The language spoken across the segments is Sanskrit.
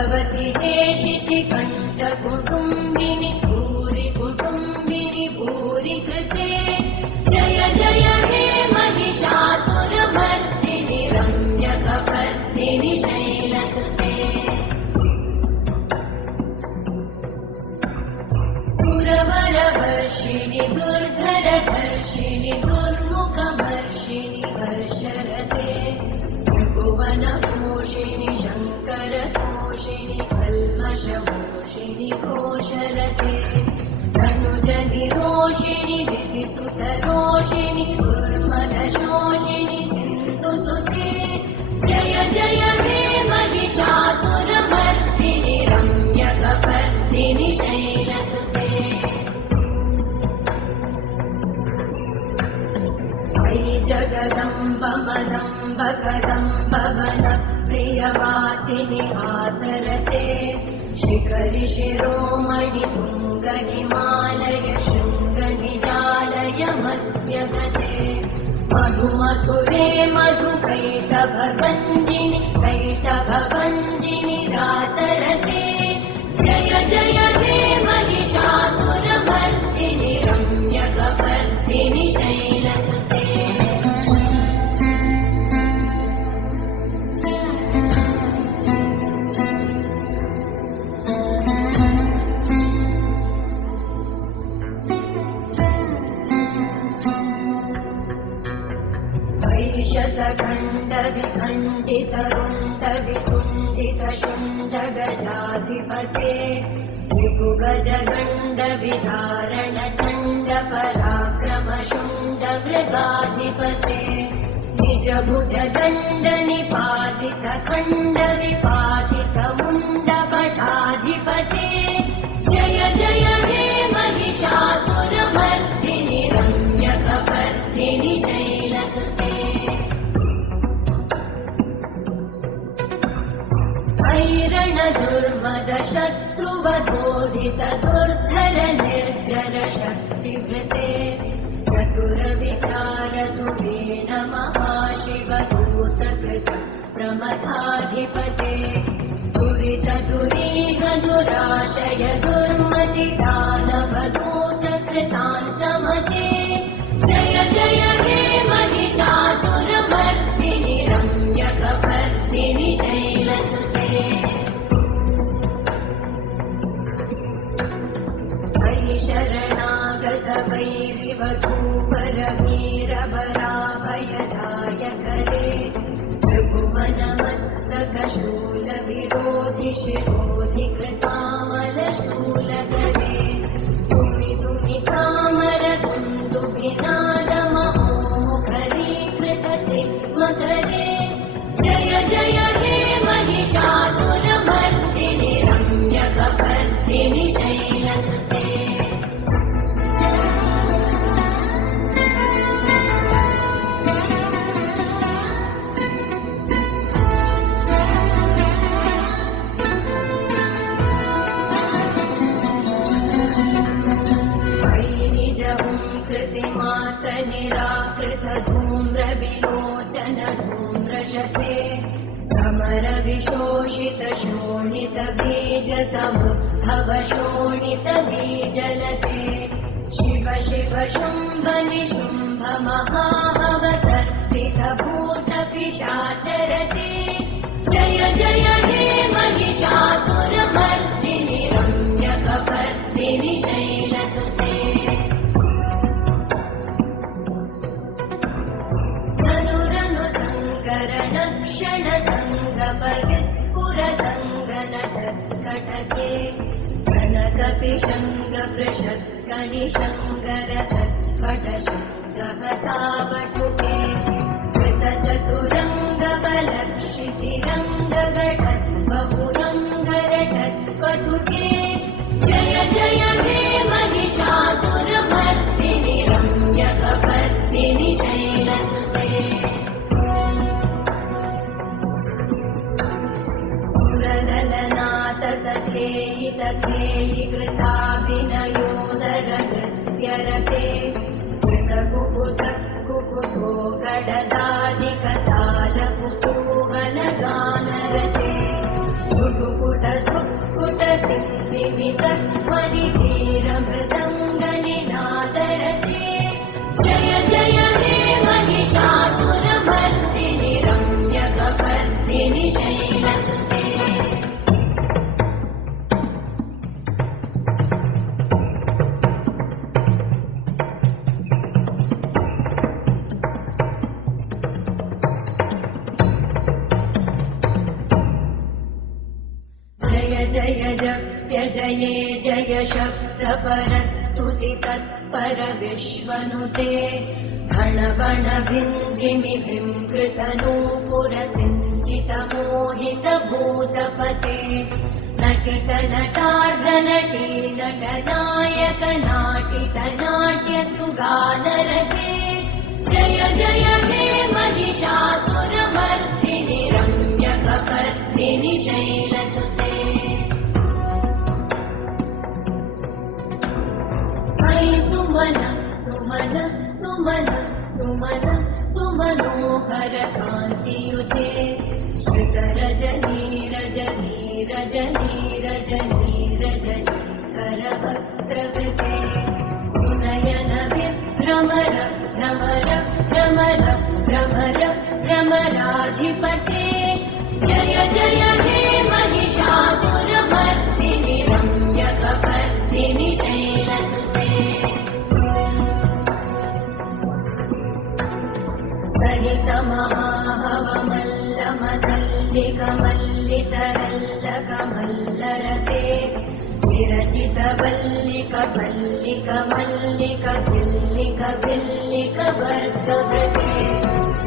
भगवति हेशिति कण्ठकुटुम्बिनि भूरि कुटुम्बिनि भूरि कृते जय जय हे महिषासुरमर्दिनि रम्यकपर्दिनि शैलसुते सुरवरवर्षिणि दुर्धरधर्षिणि दुर्मुखवर्षिणि हर्षरते भुवनपोषिणि शङ्करतोषिणि कल्मषमोषिणि घोषरते धनुजनिरोषिणि दितिसुतरोषिणि दुर्मदशोषिणि सिन्धुसुते जय जय हे महिषासुरमर्दिनि रम्यकपर्दिनि शैलसुते अयि जगदम्ब मदम्ब कदम्ब वनप्रियवासिनि आसरते शिखरि शिरोमणि तुङ्ग हिमालय शृङ्गनिजालय मध्यगते मधुमधुरे मधुकैटभगञ्जिनि कैटभभञ्जिनि रासरते जय जय हे महिषासुरमर्दिनि रम्यकपर्दिनि शैलसुते शतखण्डविखण्डितरुण्डवितुण्डितशुण्डगजाधिपते रिपुगजगण्डविधारणचण्डपराक्रमशुण्डमृगाधिपते निजभुजदण्डनिपातितखण्डविपातितमुण्डपटाधिपते जय जय हे महिषासुरमर्दिनि रम्यकपर्दिनि शैलसुते ऐरणदुर्मदशत्रुवधोदित दुर्धर निर्जर शक्तिभृते चतुरविचारधुरेण महाशिवदूतकृत प्रमथाधिपते दुरितदुरीह दुराशय दुर्मतिदानवदूतकृतान्तमते जय जय हे महिषासुरमर्दिनि रम्यकपर्दिनि शैलसुते शरणागत वैरिवधूवरवीरवराभयदायकरे त्रिभुवनमस्तकशूलविरोधि शिरोधि कृतामलशूलकरे दुमिदुमितामरदुन्दुभिनादमहोमुखरीकृततिग्मकरे जय जय हे महिषासुरमर्दिनि रम्यकपर्दिनि शैलसुते निराकृत धूम्र विलोचन धूम्रशते समर विशोषित शोणित बीज समुद्भव शोणित बीजलते शिव शिव शुम्भ निशुम्भ महाहवतर्पित भूत पिशाचरते जय जय हे महिषासुरमर्दिनि रम्यकपर्दिनि शैलसुते क्षण संगपरिस्फुरदङ्गनटत्कटके कनकपिशङ्ग पृषत्कनिशङ्गरसत्कटशङ्गहतावटुके कृतचतुरङ्गबलक्षितिरङ्गघटद्बहुरङ्गरटत्पटुके जय जय हे महिषासुरमर्दिनि रम्यकपर्दिनि शैलसुते तथेयि तथेयि कृताभिनयोदर नृत्यरते कृतकुकुत कुकुतो गडदादिकताल कुतूहलगानरते कुटुकुट व्यजये जय शब्दपरस्तुति तत्पर विश्वनुते घणवण भिञ्जिमि भृङ्कृतनूपुर सिञ्चित मोहित भूतपते नटित नटार्ध नटी नटनायक नाटित नाट्य सुगानरते जय जय हे महिषासुरमर्दिनि रम्यकपर्दिनि शैलसुते मयि सुमन सुमन सुमन सुमन सुमनोहर कान्तियुते श्रित रजनी रजनी रजनी रजनी रजनी करभद्रकृते सुनयन विभ्रमर भ्रमर भ्रमर भ्रमर भ्रमराधिपते जय जय हे महिषासुरमर्दिनि रम्यकपर्दिनि शैलसुते सहित महाभवमल्लमदल्लिकमल्लितरल्लकमल्लरते विरचित वल्लिक वल्लिक मल्लिक भिल्लिक भिल्लिक वर्गवृते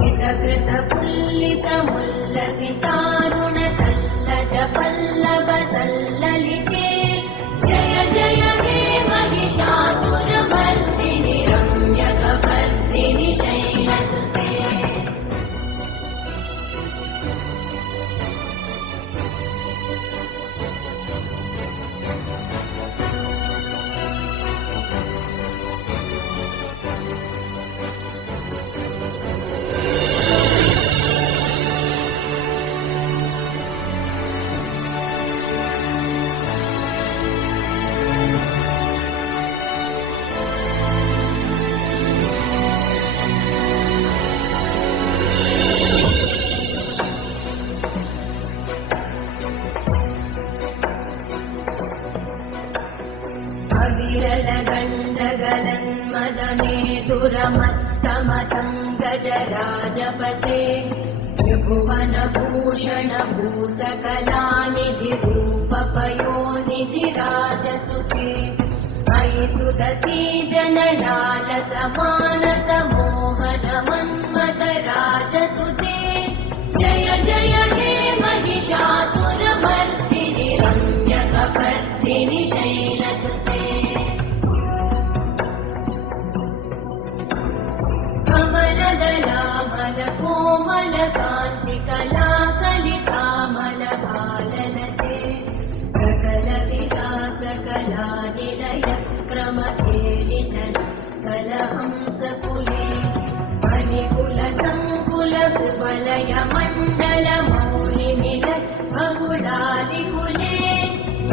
सितकृत पुल्लित मुल्लसितारुण तल्लज पल्लव सल्ललिते जय जय हे महिषासुरमर्दिनि रम्यकपर्दिनि शैलसुते अविरलगण्डगलन्मदमेधुरमत्तमतं गजराजपते त्रिभुवनभूषण भूतकलानिधिरूपपयोनिधिराजसुते अयि सुदती जनलालसमानस मोहन मन्मथराजसुते जय जय हे महिषासुरमर्दिनि रम्यकपर्दिनि शैलसुते कमलदलामल कोमल कान्तिकला कलिकामल भाललते सकल विलास कलानिलय क्रमखेलिचल कलहंसकुले मणिकुल संकुल कुवलय मण्डल मौलिमिल बहुलालिकुले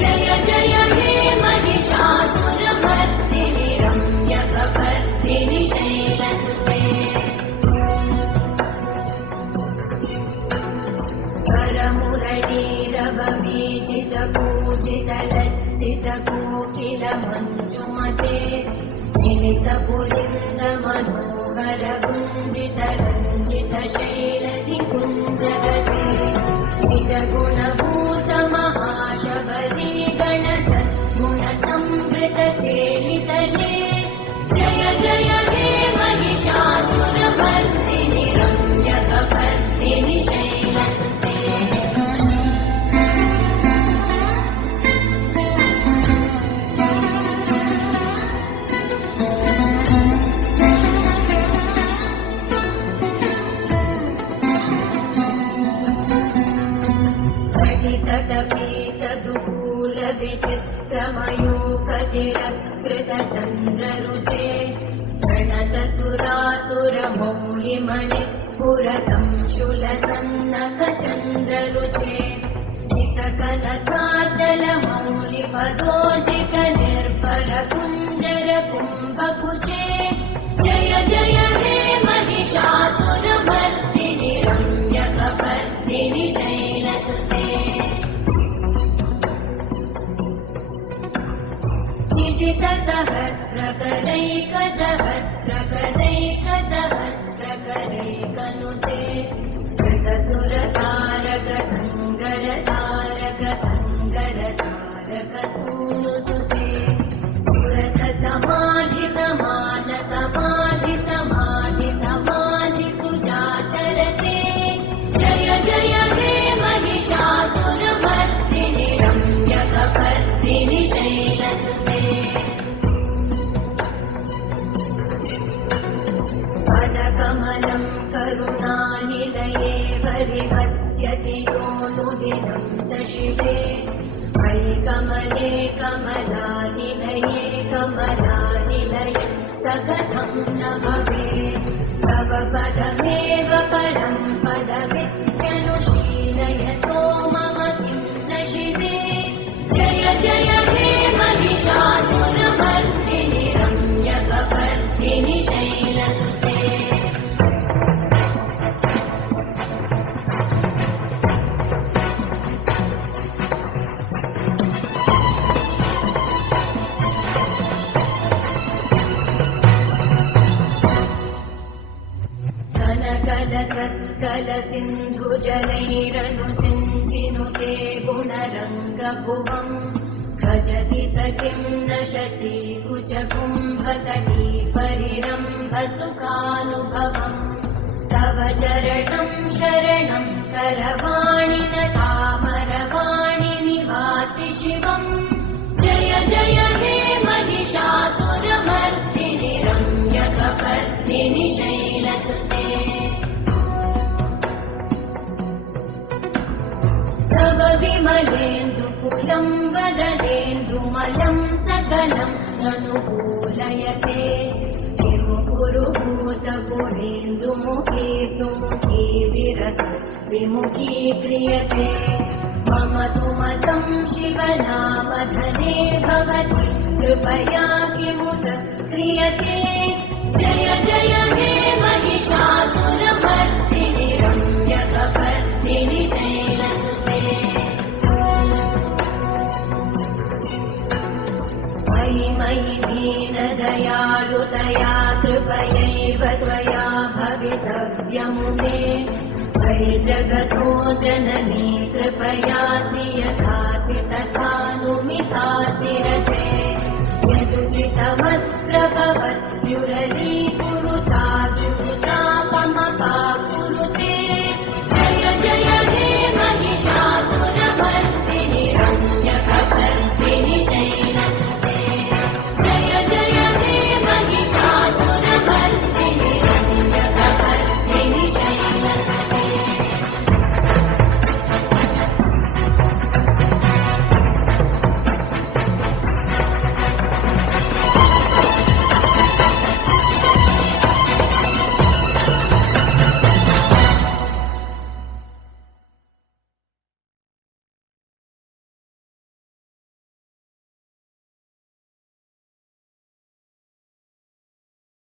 जय जय हे महिषासुरमर्दिनि रम्यकपर्दिनि शैलसुते करमुरलीरववीजित पूजित लज्जित कोकिल मञ्जुमते निलित पुलिन्द मनोहर गुञ्जित रञ्जित शैलनिकुञ्जगते निज गुणभूत महाशबरी गण सद्गुण संवृत चेलितले जय जय हे महिषासुरमर्दिनि रम्यकपर्दिनि शैलसुते तटपीतदुकूल विचित्रमयूखतिरस्कृत चन्द्ररुचे प्रणत सुरासुरमौलिमणिस्फुरतं शूलसन्नख चन्द्ररुचे चितकनकाचल मौलिपदोजिक निर्भर कुञ्जर कुम्भकुचे जय जय हे महिषासुरमर्दिनि रम्यकपर्दिनि शैलसुते निजित सहस्रकरैक सहस्रकरैक सहस्रकरैकनुते कृतसुरतारक सङ्गर तारक सङ्गर तारक करुणानिलये परिवस्यति योऽनुदिनं स शिवे मयि कमले कमलानिलये कमलानिलय स कथं न भवेत् तव पदमेव परं पदमित्यनुशीलयतो मम किं न शिवे जय जय हे महिषासुरमर्दिनि रम्यकपर्दिनि शैलसुते कलसिन्धुजलैरनुसिञ्चिनुते गुणरङ्गभुवम् भजति स किं न शचीकुचकुम्भतटी परिरम्भसुखानुभवम् तव चरणं शरणं करवाणि न तामरवाणि निवासि शिवम् जय जय हे महिषासुरमर्दिनि रम्यकपर्दिनि शैलसुते तव विमलेन्दुकुलं वदनेन्दुमलं सकलं ननुकूलयते विमुकुरुभूतपुरेन्दुमुखी सुमुखी विरस विमुखी क्रियते मम तु मतं शिवनामधने भवति कृपया किमुत क्रियते जय जय हे महिषासुरमर्दिनि रम्यकपर्दिनि शैलसुते मयि दीनदयालुतया कृपयैव त्वया भवितव्यमुने मयि जगतो जननी कृपयासि यथासि तथानुमितासि रते यदुचितमत्र भवत्युरलीकुले